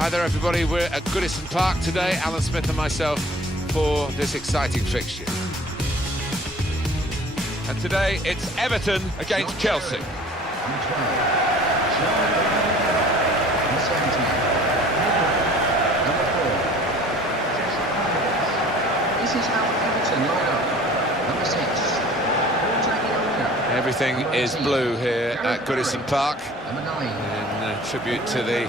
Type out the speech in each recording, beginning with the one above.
Hi there everybody, we're at Goodison Park today, Alan Smith and myself, for this exciting fixture. And today it's Everton against Chelsea. This is how Everton line up. Number 6. Everything is blue here at Goodison Park, Number 9. in tribute to the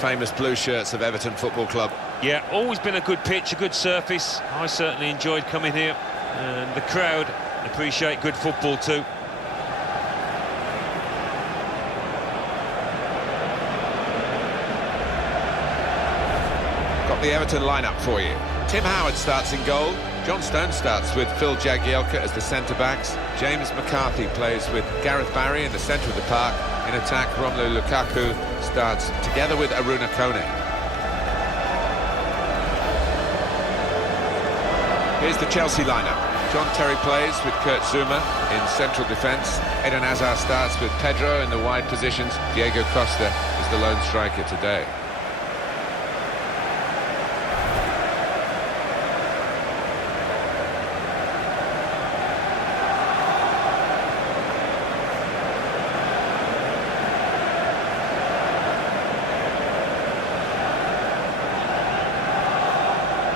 famous blue shirts of Everton Football Club. Yeah, always been a good pitch, a good surface. I certainly enjoyed coming here, and the crowd appreciate good football too. Got the Everton lineup for you. Tim Howard starts in goal. John Stone starts with Phil Jagielka as the centre-backs. James McCarthy plays with Gareth Barry in the centre of the park. In attack, Romelu Lukaku starts together with Aruna Kone. Here's the Chelsea lineup. John Terry plays with Kurt Zouma in central defence. Eden Hazard starts with Pedro in the wide positions. Diego Costa is the lone striker today.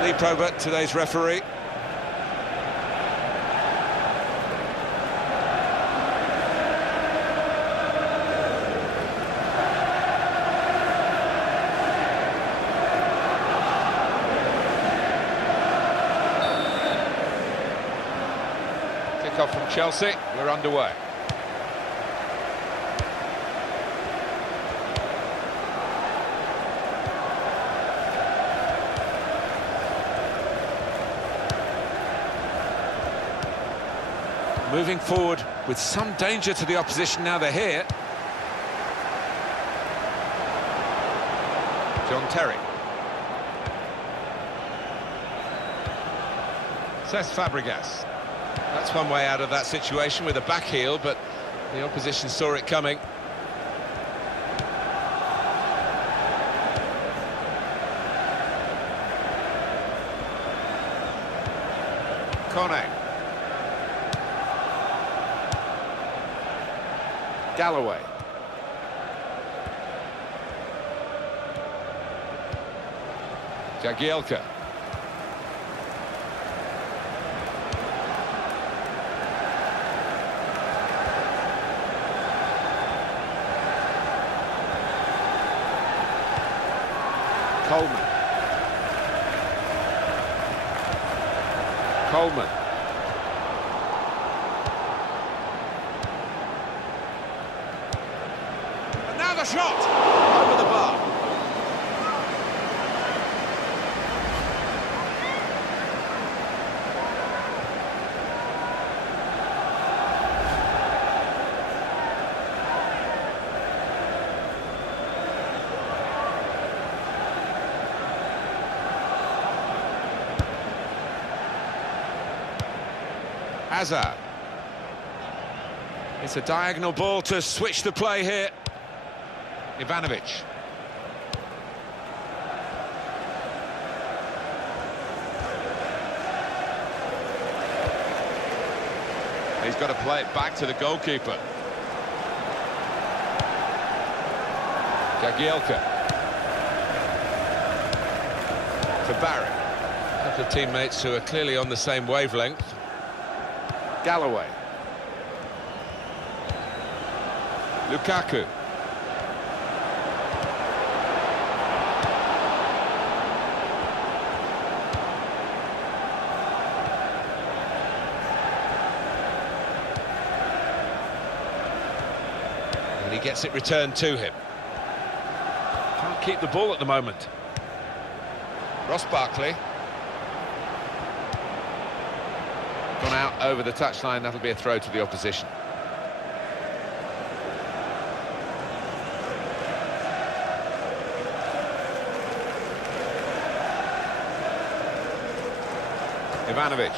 Lee Probert, today's referee. Kick-off from Chelsea, we're underway. Moving forward with some danger to the opposition now they're here. John Terry. Cesc Fabregas. That's one way out of that situation with a back heel, but the opposition saw it coming. Kone. Galloway. Jagielka. Coleman. Coleman. The shot over the bar. Hazard. It's a diagonal ball to switch the play here. Ivanovic. He's got to play it back to the goalkeeper. Jagielka. For Barry. A couple of teammates who are clearly on the same wavelength. Galloway. Lukaku. And he gets it returned to him. Can't keep the ball at the moment. Ross Barkley. Gone out over the touchline, that'll be a throw to the opposition. Ivanovic.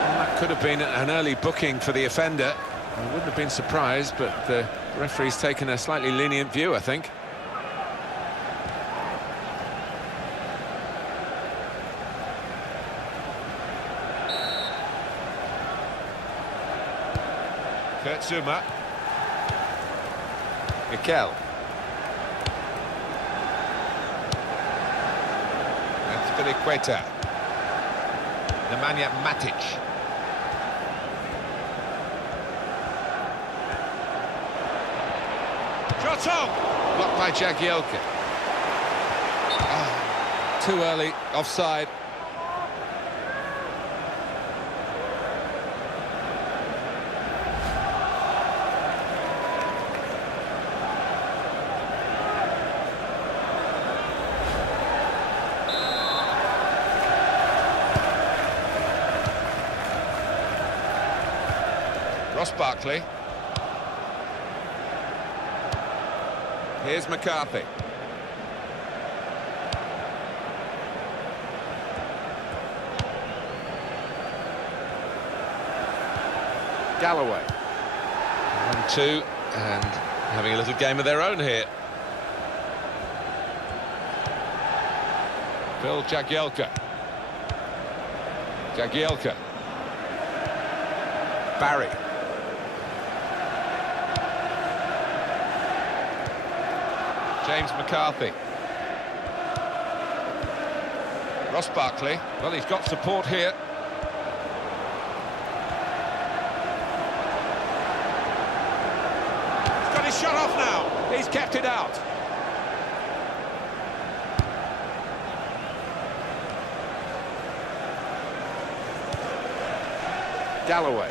And that could have been an early booking for the offender. I wouldn't have been surprised, but the referee's taken a slightly lenient view, I think. Kurt Zouma. Mikel. Azpilicueta. Nemanja Matic. Shot on! Blocked by Jagielka. Too early, offside. Ross Barkley. Here's McCarthy. Galloway. 1-2, and having a little game of their own here. Phil Jagielka. Jagielka. Barry. James McCarthy. Ross Barkley. Well, he's got support here. He's got his shot off now. He's kept it out. Galloway.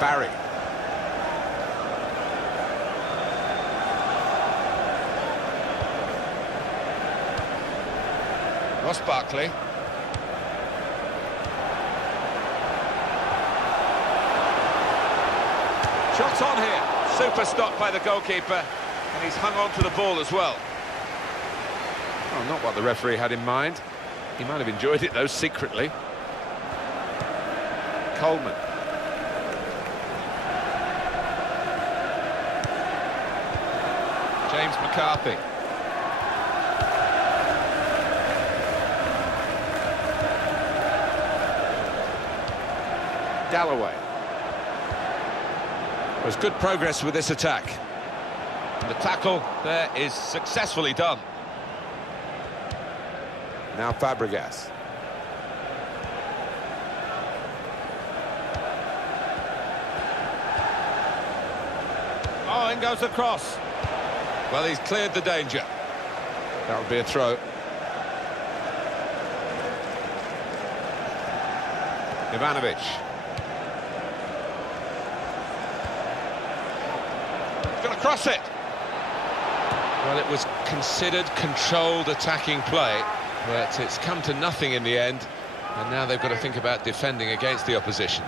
Barry. Ross Barkley. Shot on here. Super stop by the goalkeeper, and he's hung on to the ball as well. Oh, not what the referee had in mind. He might have enjoyed it, though, secretly. Coleman. James McCarthy. Galloway. There's good progress with this attack. And the tackle there is successfully done. Now Fabregas. Oh, in goes the cross. Well, he's cleared the danger. That would be a throw. Ivanovic. He's going to cross it. Well, it was considered controlled attacking play, but it's come to nothing in the end, and now they've got to think about defending against the opposition.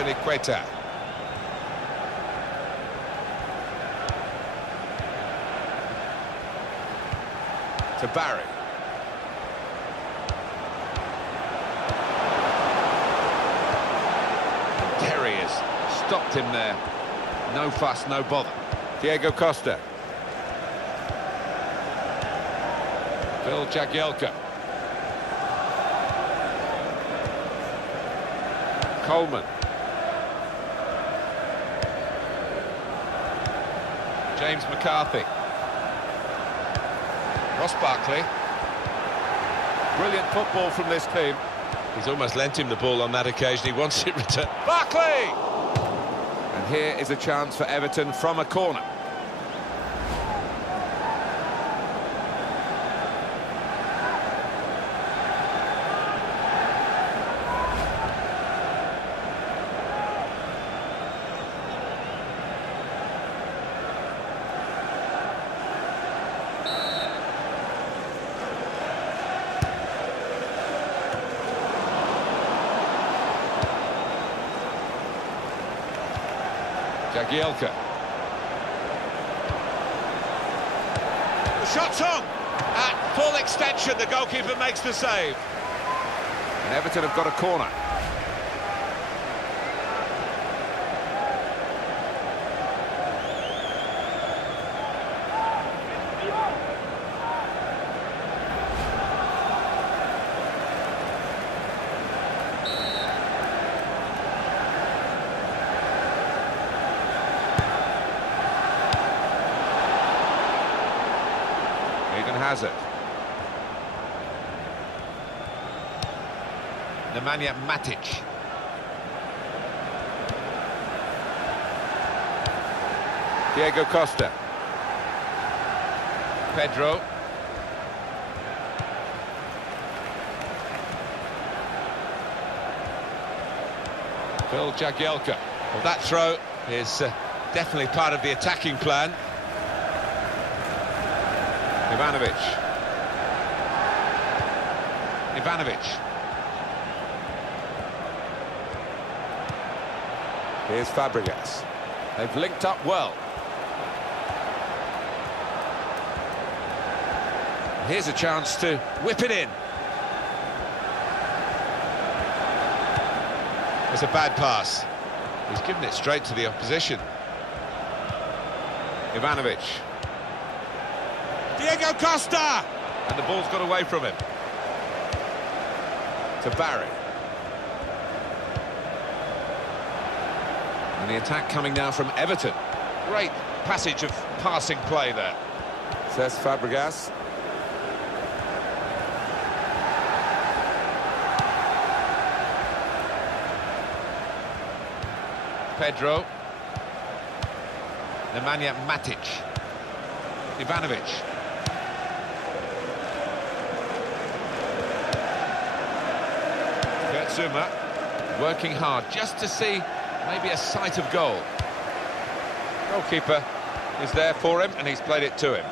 Azpilicueta. To Barry. Terry has stopped him there. No fuss, no bother. Diego Costa. Phil Jagielka. Coleman. James McCarthy. Ross Barkley. Brilliant football from this team. He's almost lent him the ball on that occasion. He wants it returned. Barkley! And here is a chance for Everton from a corner. Jagielka. The shot's on! At full extension, the goalkeeper makes the save. And Everton have got a corner. Hazard. Nemanja Matic. Diego Costa. Pedro. Phil Jagielka. Well, that throw is definitely part of the attacking plan. Ivanovic. Here's Fabregas. They've linked up well. Here's a chance to whip it in. It's a bad pass. He's given it straight to the opposition. Ivanovic. Diego Costa! And the ball's got away from him. To Barry. And the attack coming now from Everton. Great passage of passing play there. Says Fabregas. Pedro. Nemanja Matic. Ivanovic. Zuma working hard just to see maybe a sight of goal. Goalkeeper is there for him and he's played it to him.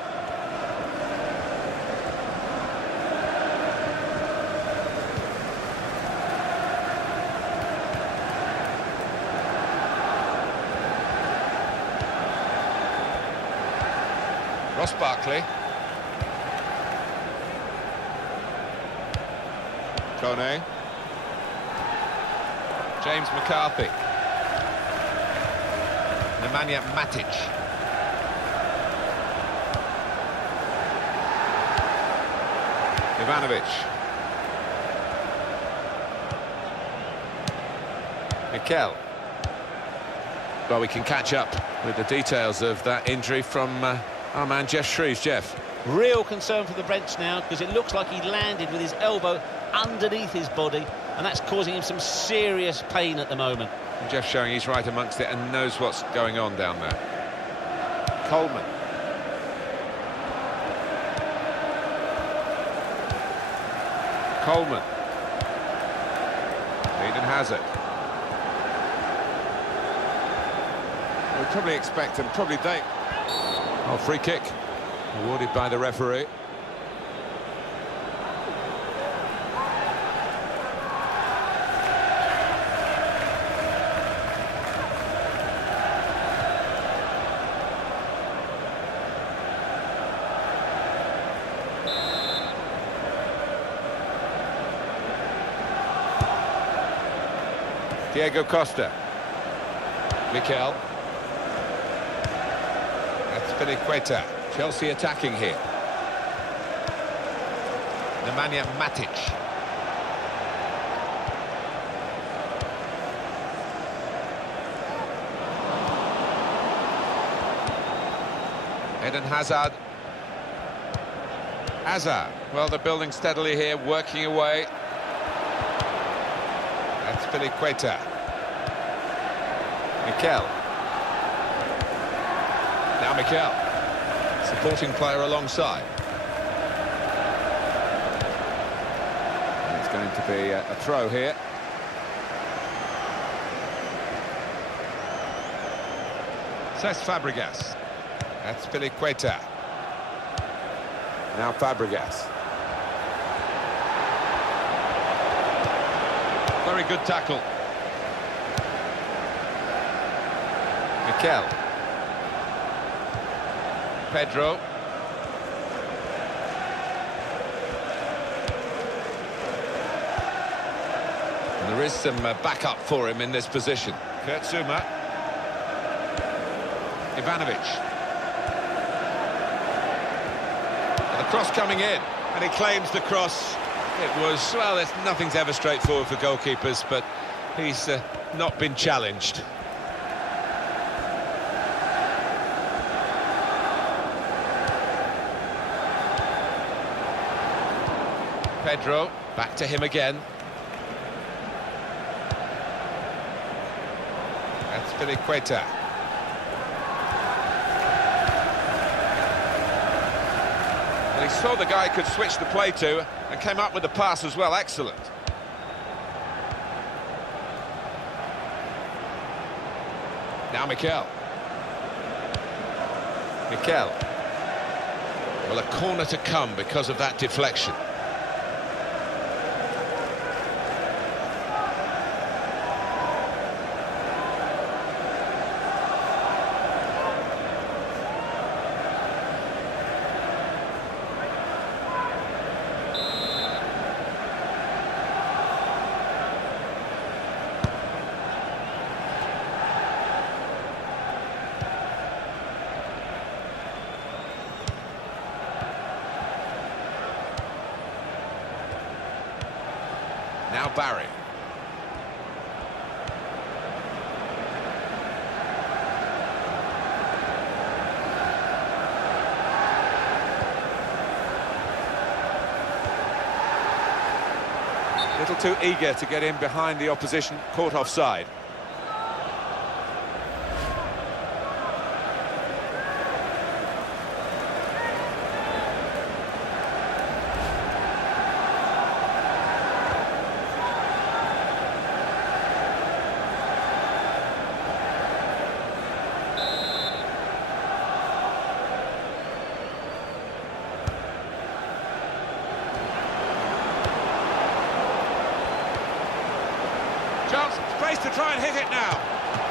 Ross Barkley. Kone. James McCarthy. Nemanja Matic. Ivanovic. Mikel. Well, we can catch up with the details of that injury from our man Jeff Shreves. Jeff. Real concern for the Brents now, because it looks like he landed with his elbow underneath his body, and that's causing him some serious pain at the moment. And Jeff showing he's right amongst it and knows what's going on down there. Coleman. Coleman. Eden Hazard. We'll probably expect, and probably they... Oh, free kick awarded by the referee. Diego Costa. Mikel. Azpilicueta. Chelsea attacking here. Nemanja Matic. Eden Hazard. Hazard. Well, they're building steadily here, working away. Azpilicueta. Mikel. Now Mikel. Supporting player alongside. And it's going to be a throw here. Says Fabregas. Azpilicueta. Now Fabregas. Very good tackle. Mikel. Pedro. And there is some backup for him in this position. Kurt Zouma. Ivanovic. And the cross coming in, and he claims the cross. It was, well, nothing's ever straightforward for goalkeepers, but he's not been challenged. Pedro, back to him again. That's Filiqueta. Well, he saw the guy could switch the play to and came up with the pass as well. Excellent. Now Mikel. Mikel. Well, a corner to come because of that deflection. Now Barry. A little too eager to get in behind the opposition, caught offside. Chance, space to try and hit it now.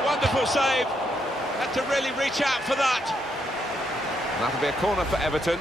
Wonderful save. Had to really reach out for that. And that'll be a corner for Everton.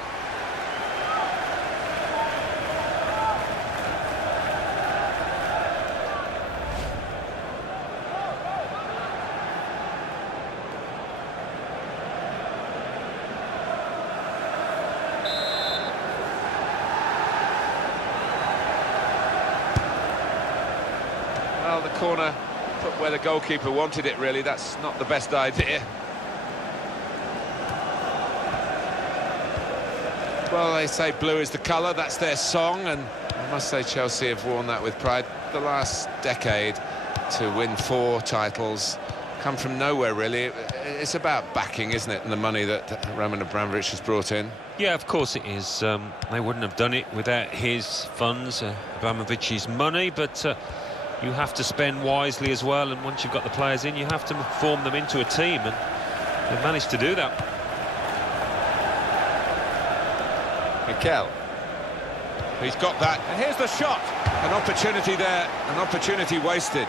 Well, the corner put where the goalkeeper wanted it, really. That's not the best idea. Well, they say blue is the colour, that's their song, and I must say Chelsea have worn that with pride. The last decade to win 4 titles, come from nowhere, really. It's about backing, isn't it, and the money that Roman Abramovich has brought in. Yeah, of course it is. They wouldn't have done it without his funds, Abramovich's money, but you have to spend wisely as well, and once you've got the players in, you have to form them into a team, and they've managed to do that. Mikel. He's got that, and here's the shot. An opportunity there, an opportunity wasted.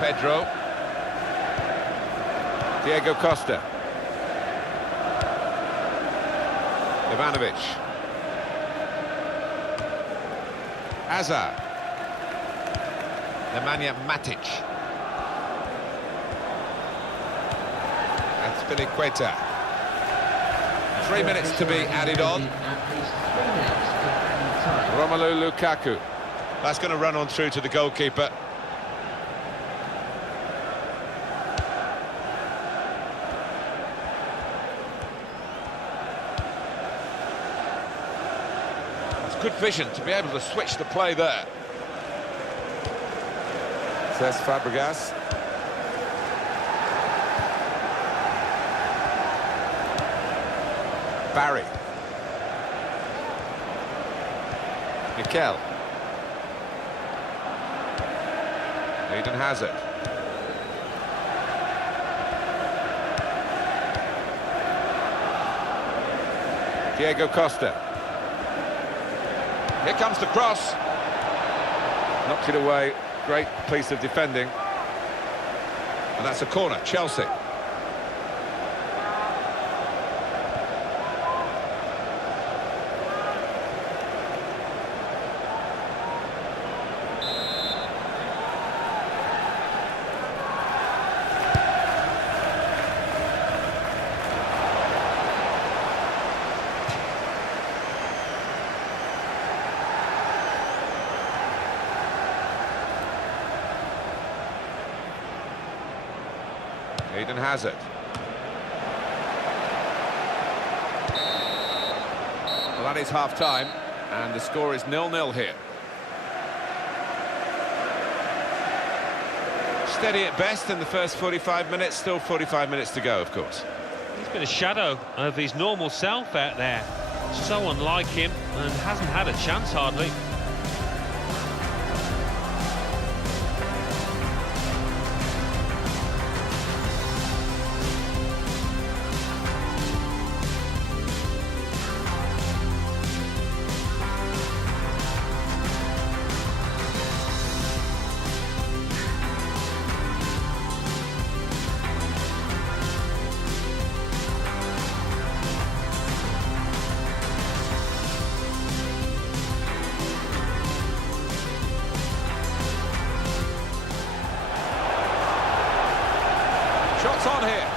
Pedro. Diego Costa. Ivanovic. Hazard. Nemanja Matic. That's Filiqueta. 3 minutes to be added on. Romelu Lukaku. That's going to run on through to the goalkeeper. Good vision to be able to switch the play there. Says Fabregas. Barry. Mikel. Eden Hazard. Diego Costa. Here comes the cross. Knocked it away. Great piece of defending. And that's a corner, Chelsea. Eden Hazard. Well, that is half-time, and the score is 0-0 here. Steady at best in the first 45 minutes, still 45 minutes to go, of course. He's been a shadow of his normal self out there. So unlike him, and hasn't had a chance hardly. Shots on here.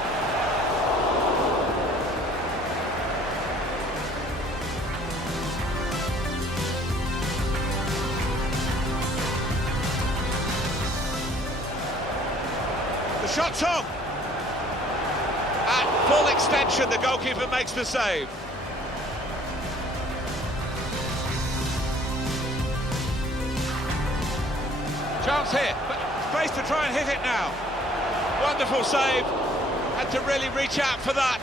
The shot's on. At full extension, the goalkeeper makes the save. Chance here, but space to try and hit it now. Wonderful save. Had to really reach out for that.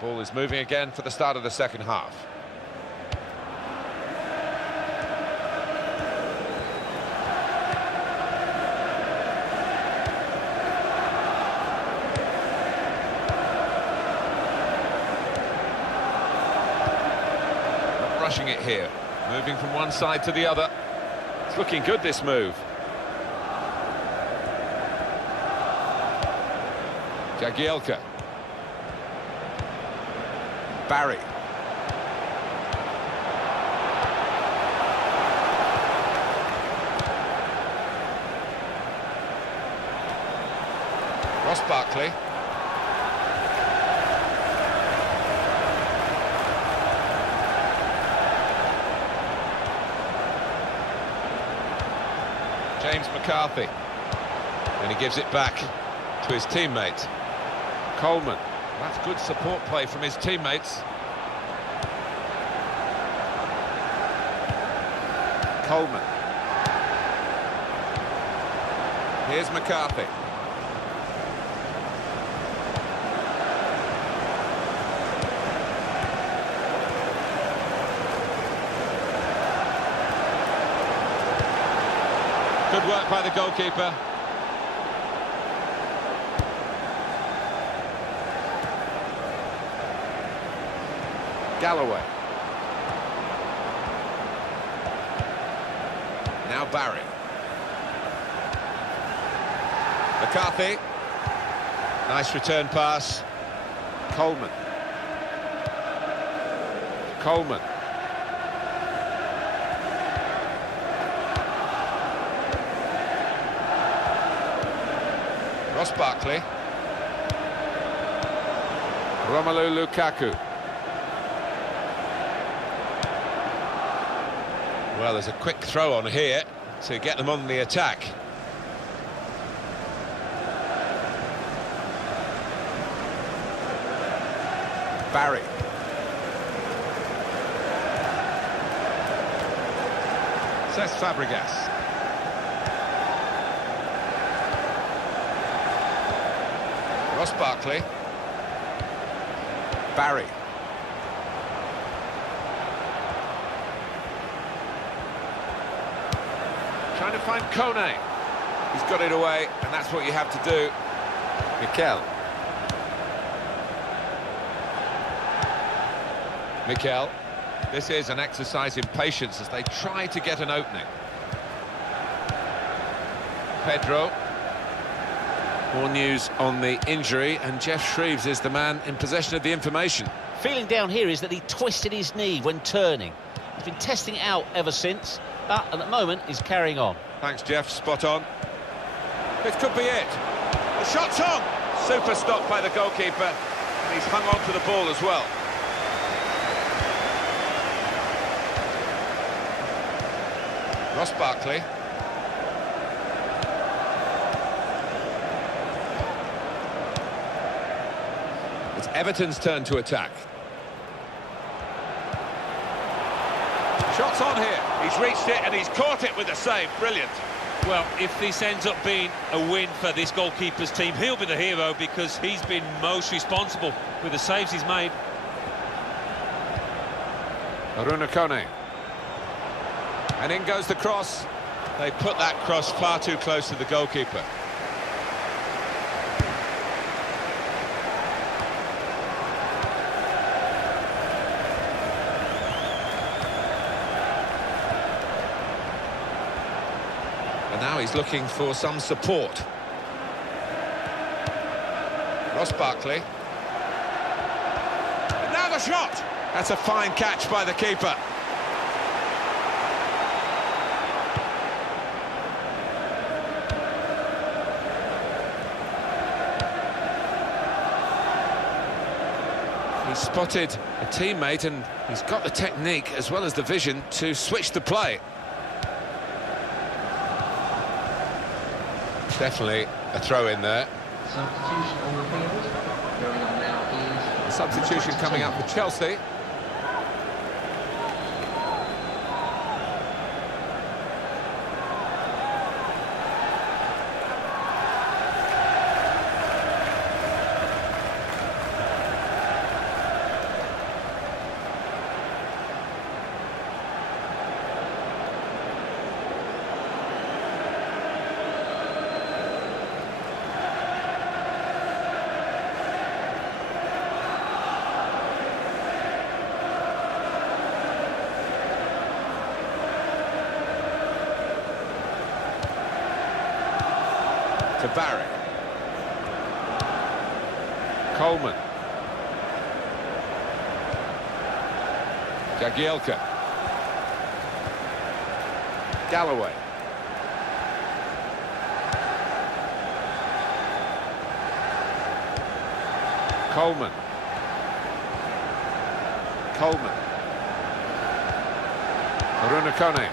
Ball is moving again for the start of the second half. Not rushing it here, moving from one side to the other. It's looking good, this move. Jagielka. Barry. Ross Barkley. James McCarthy. And he gives it back to his teammate. Coleman. That's good support play from his teammates. Coleman. Here's McCarthy. Good work by the goalkeeper. Galloway. Now Barry. McCarthy. Nice return pass. Coleman. Coleman. Ross Barkley. Romelu Lukaku. Well, there's a quick throw on here to get them on the attack. Barry. Cesc Fabregas. Ross Barkley. Barry. Trying to find Kone. He's got it away, and that's what you have to do. Mikel. This is an exercise in patience as they try to get an opening. Pedro. More news on the injury, and Jeff Shreves is the man in possession of the information. Feeling down here is that he twisted his knee when turning. He's been testing it out ever since, but at the moment he's carrying on. Thanks, Jeff. Spot on. This could be it. The shot's on! Super stop by the goalkeeper, and he's hung on to the ball as well. Ross Barkley. It's Everton's turn to attack. Shots on here. He's reached it and he's caught it with a save. Brilliant. Well, if this ends up being a win for this goalkeeper's team, he'll be the hero because he's been most responsible with the saves he's made. Aruna Kone. And in goes the cross. They put that cross far too close to the goalkeeper. And now he's looking for some support. Ross Barkley. And now the shot! That's a fine catch by the keeper. He's spotted a teammate and he's got the technique as well as the vision to switch the play. Definitely a throw in there. Substitution on the field. Going on now is... Substitution coming up for Chelsea. To Barry. Coleman. Jagielka. Galloway. Coleman. Aruna Kone.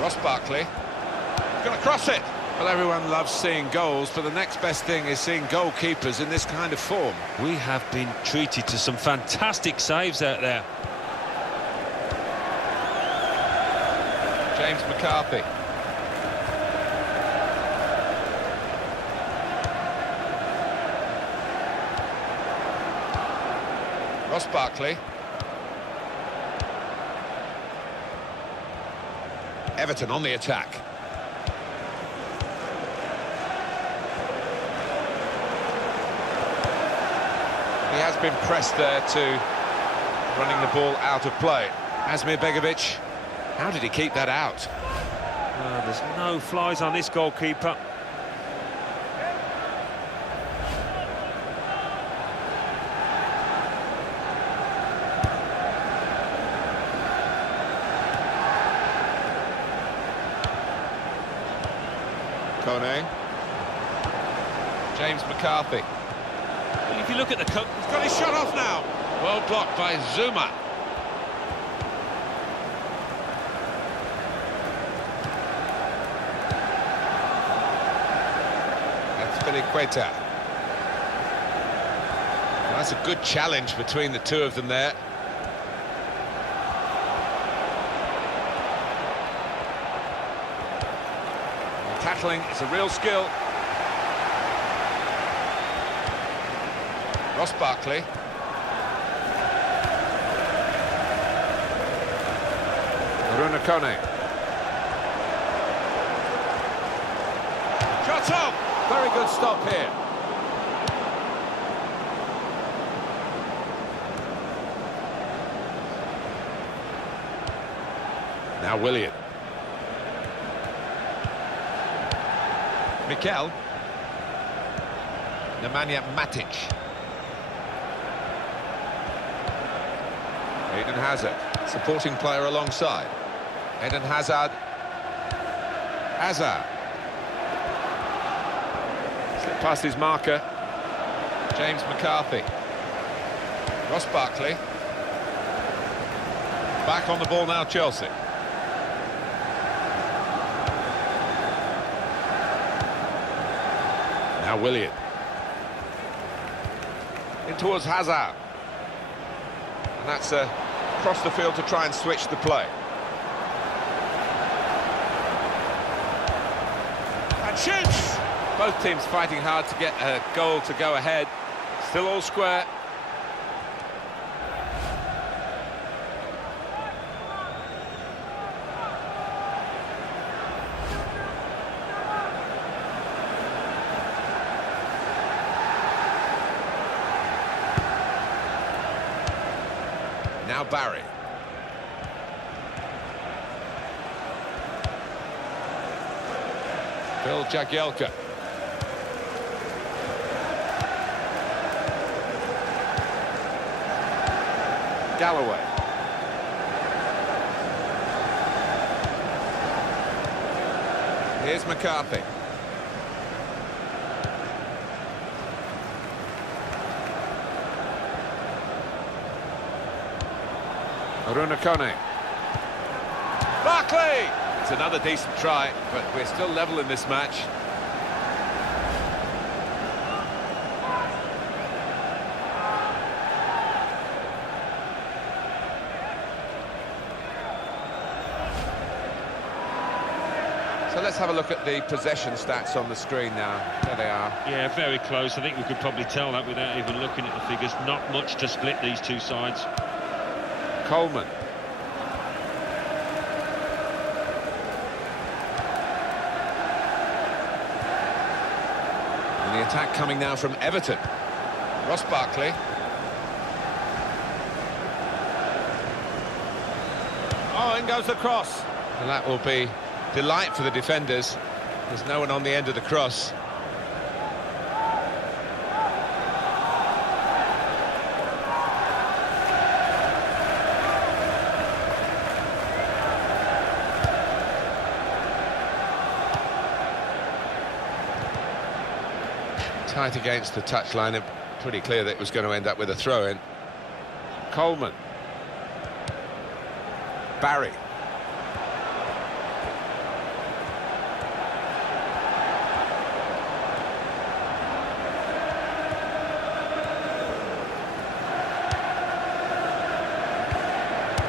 Ross Barkley. He's going to cross it. Well, everyone loves seeing goals, but the next best thing is seeing goalkeepers in this kind of form. We have been treated to some fantastic saves out there. James McCarthy. Ross Barkley. Everton on the attack. He has been pressed there to running the ball out of play. Asmir Begovic, how did he keep that out? There's no flies on this goalkeeper. Kone. James McCarthy. Well, if you look at the cup, He's got his shot off now. Well blocked by Zuma. That's Filiqueta. Well, that's a good challenge between the two of them there. Tackling is a real skill. Ross Barkley. Bruno Kone. Shot on! Very good stop here. Now Willian. Mikel. Nemanja Matic. Eden Hazard, supporting player alongside. Eden Hazard. Hazard. Slipped past his marker. James McCarthy. Ross Barkley. Back on the ball now, Chelsea. Now Willian. In towards Hazard. And that's across the field to try and switch the play. And shoots! Both teams fighting hard to get a goal to go ahead. Still all square. Now Barry. Phil Jagielka. Galloway. Here's McCarthy. Bruno Kone. Barkley! It's another decent try, but we're still level in this match. So let's have a look at the possession stats on the screen now. There they are. yeah, very close. I think we could probably tell that without even looking at the figures. Not much to split these two sides. Coleman. And the attack coming now from Everton. Ross Barkley. Oh, in goes the cross. And that will be delight for the defenders. There's no one on the end of the cross. Tight against the touchline, and pretty clear that it was going to end up with a throw-in. Coleman. Barry.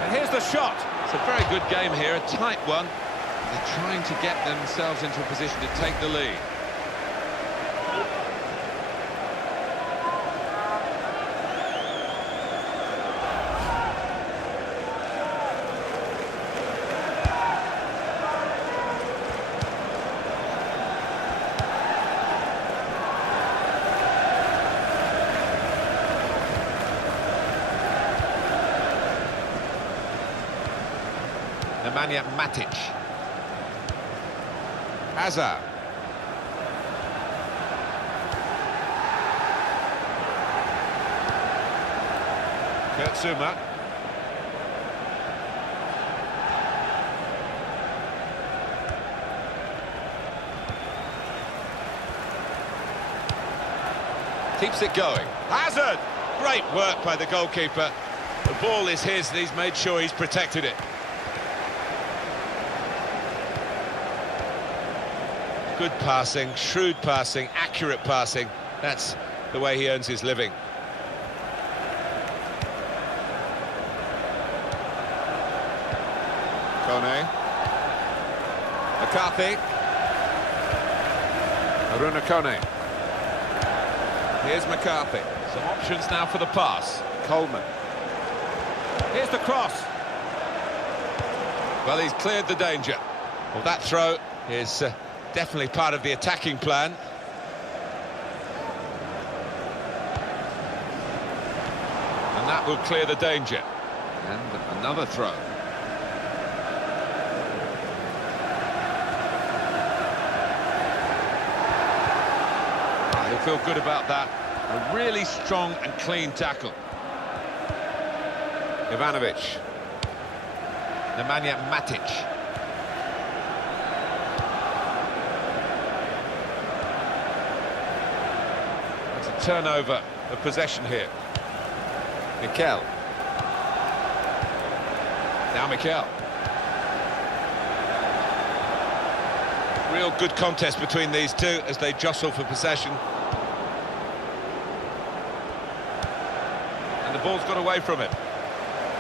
And here's the shot. It's a very good game here, a tight one. They're trying to get themselves into a position to take the lead. Nemanja Matic. Hazard. Kurt Zuma. Keeps it going. Hazard! Great work by the goalkeeper. The ball is his and he's made sure he's protected it. Good passing, shrewd passing, accurate passing. That's the way he earns his living. Kone. McCarthy. Aruna Kone. Here's McCarthy. Some options now for the pass. Coleman. Here's the cross. Well, he's cleared the danger. Well, that throw is definitely part of the attacking plan. And that will clear the danger. And another throw. He'll feel good about that. A really strong and clean tackle. Ivanovic. Nemanja Matic. It's a turnover of possession here. Mikel. Now Mikel. Real good contest between these two as they jostle for possession. And the ball's got away from it.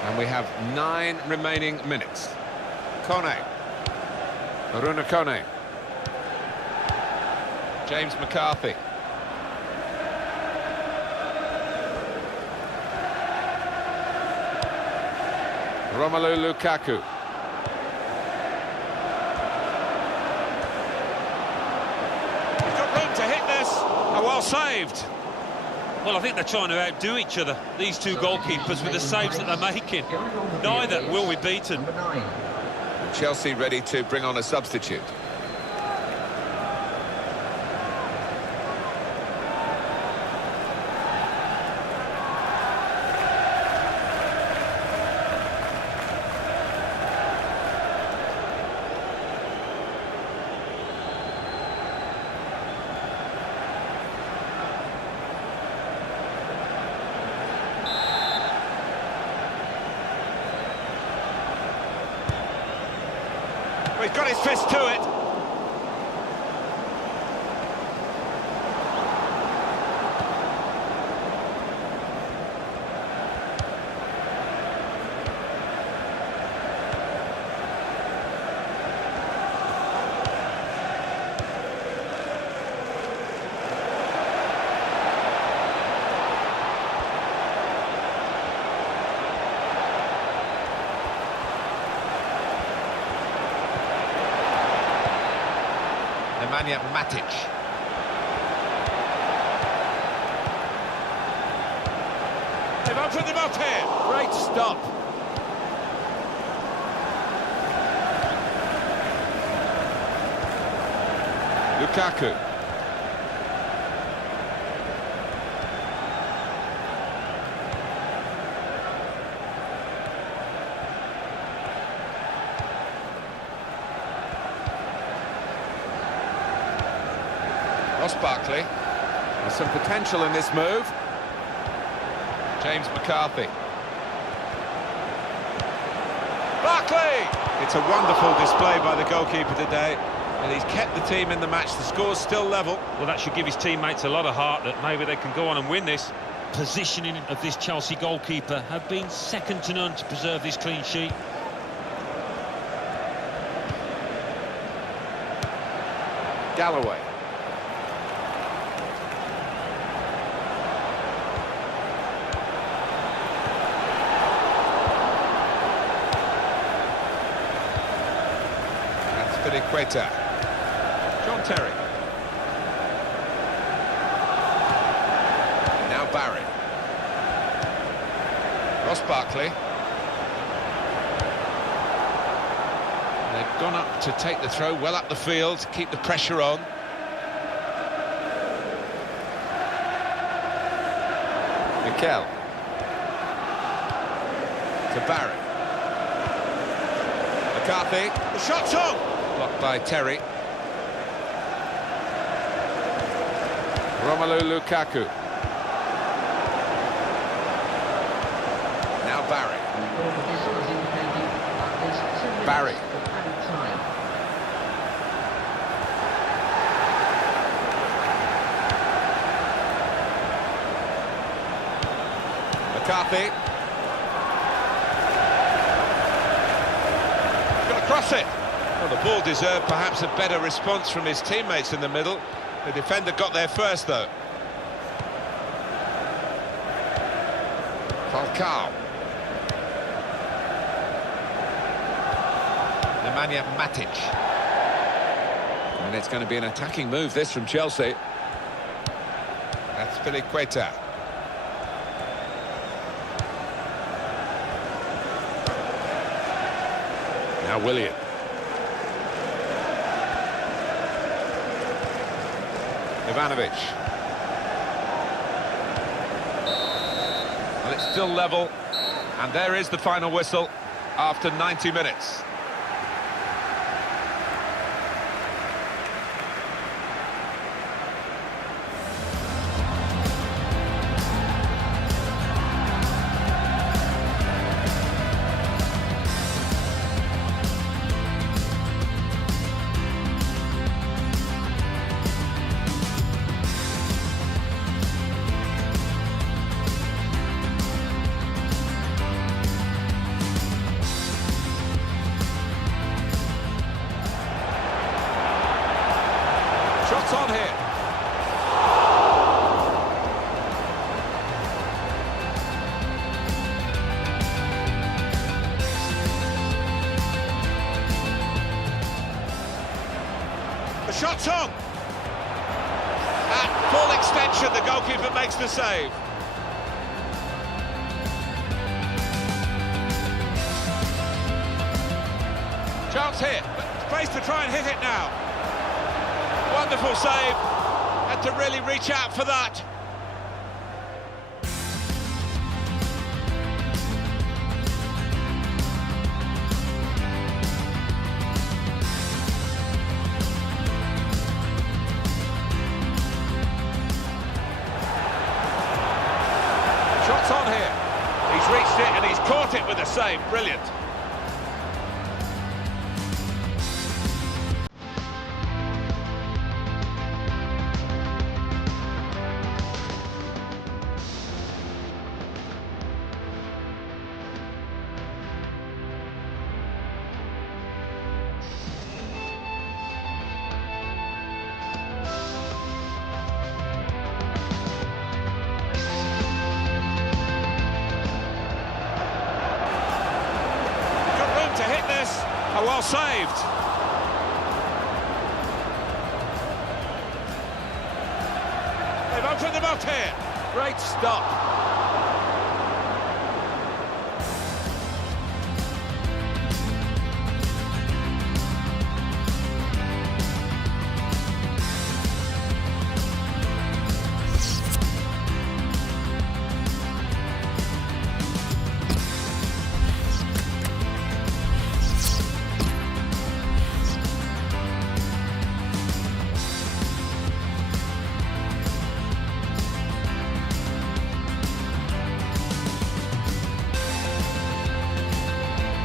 And we have 9 remaining minutes. Kone. Aruna Kone. James McCarthy. Romelu Lukaku. He's got room to hit this. Oh, well saved. Well, I think they're trying to outdo each other, these two goalkeepers, with the saves that they're making. Neither will be beaten. Chelsea ready to bring on a substitute. He's got his fist to it. Nemanja Matic. They've opened them up here. Great stop. Lukaku. Barkley. There's some potential in this move. James McCarthy. Barkley! It's a wonderful display by the goalkeeper today, and he's kept the team in the match. The score's still level. Well, that should give his teammates a lot of heart that maybe they can go on and win this. Positioning of this Chelsea goalkeeper have been second to none to preserve this clean sheet. Galloway. Equator. John Terry. Now Barry. Ross Barkley. They've gone up to take the throw well up the field, keep the pressure on. Mikel. To Barry. McCarthy. The shot's on! Blocked by Terry. Romelu Lukaku. Barry. Added time. McCarthy. Got to cross it. Well, the ball deserved perhaps a better response from his teammates in the middle. The defender got there first, though. Falcao. Nemanja Matic. And it's going to be an attacking move, this, from Chelsea. That's Filiqueta. Now Willian. Ivanovic. Well, it's still level, and there is the final whistle after 90 minutes. Shots on here. The shot's on. At full extension, the goalkeeper makes the save. Chance here. Space to try and hit it now. Wonderful save. Had to really reach out for that. Shots on here. He's reached it and he's caught it with a save. Brilliant. To hit this, oh, well saved. They've opened them up here. Great stop.